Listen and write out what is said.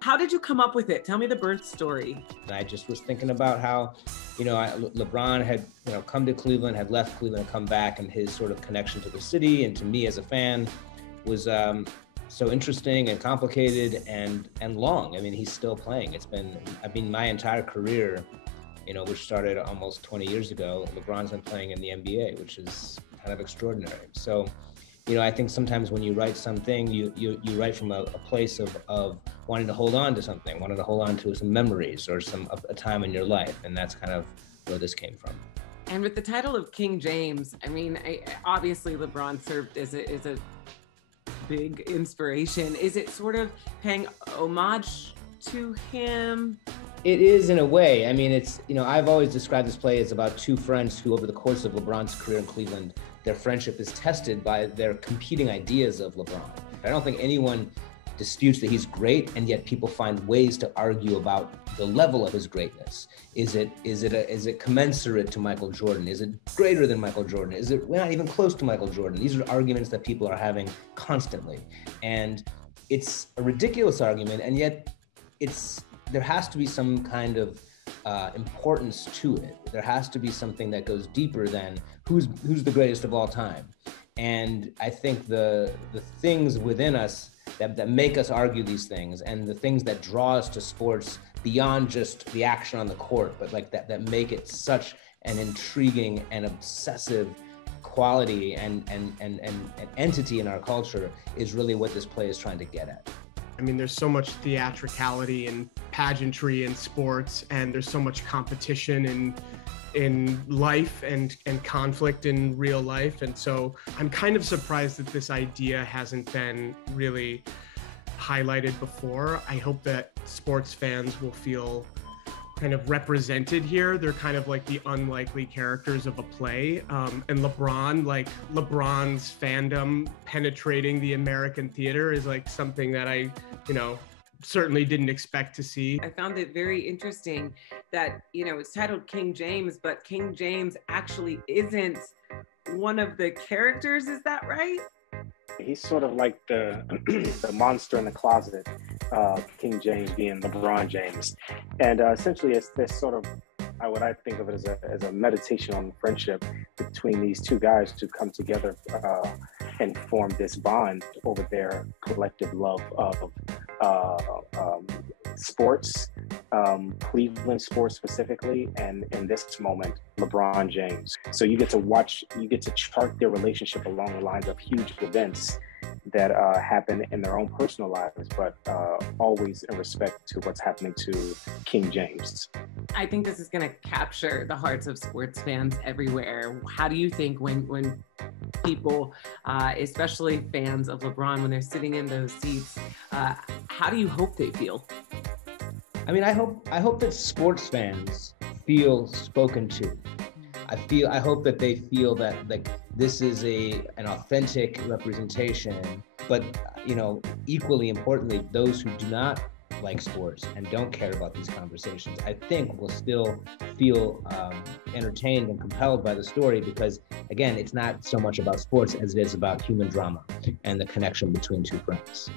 How did you come up with it? Tell me the birth story. I just was thinking about how, LeBron had, come to Cleveland, had left Cleveland and come back, and his sort of connection to the city and to me as a fan was so interesting and complicated and long. I mean, he's still playing. My entire career, which started almost 20 years ago, LeBron's been playing in the NBA, which is kind of extraordinary. So, I think sometimes when you write something, you write from a place of wanting to hold on to something, wanting to hold on to some memories or a time in your life. And that's kind of where this came from. And with the title of King James, I mean, obviously LeBron served as a big inspiration. Is it sort of paying homage to him? It is in a way. I mean, I've always described this play as about two friends who, over the course of LeBron's career in Cleveland, their friendship is tested by their competing ideas of LeBron. I don't think anyone disputes that he's great, and yet people find ways to argue about the level of his greatness. Is it commensurate to Michael Jordan? Is it greater than Michael Jordan? Is it not even close to Michael Jordan? These are arguments that people are having constantly. And it's a ridiculous argument, and yet there has to be some kind of importance to it. There has to be something that goes deeper than who's the greatest of all time. And I think the things within us that make us argue these things, and the things that draw us to sports beyond just the action on the court, but like that make it such an intriguing and obsessive quality and entity in our culture, is really what this play is trying to get at. I mean, there's so much theatricality and pageantry in sports, and there's so much competition in life and conflict in real life. And so I'm kind of surprised that this idea hasn't been really highlighted before. I hope that sports fans will feel kind of represented here. They're kind of like the unlikely characters of a play. And LeBron's fandom penetrating the American theater is like something that I, certainly didn't expect to see. I found it very interesting that, it's titled King James, but King James actually isn't one of the characters. Is that right? He's sort of like the the monster in the closet, King James being LeBron James. And essentially it's this sort of, I think of it as a meditation on friendship between these two guys to come together and form this bond over their collective love of sports, Cleveland sports specifically, and in this moment, LeBron James. So you get to chart their relationship along the lines of huge events that happen in their own personal lives, but always in respect to what's happening to King James. I think this is going to capture the hearts of sports fans everywhere. How do you think when people, especially fans of LeBron, when they're sitting in those seats, how do you hope they feel? I mean, I hope that sports fans feel spoken to. I hope that they feel that this is an authentic representation, but equally importantly, those who do not like sports and don't care about these conversations, I think will still feel entertained and compelled by the story, because again, it's not so much about sports as it is about human drama and the connection between two friends.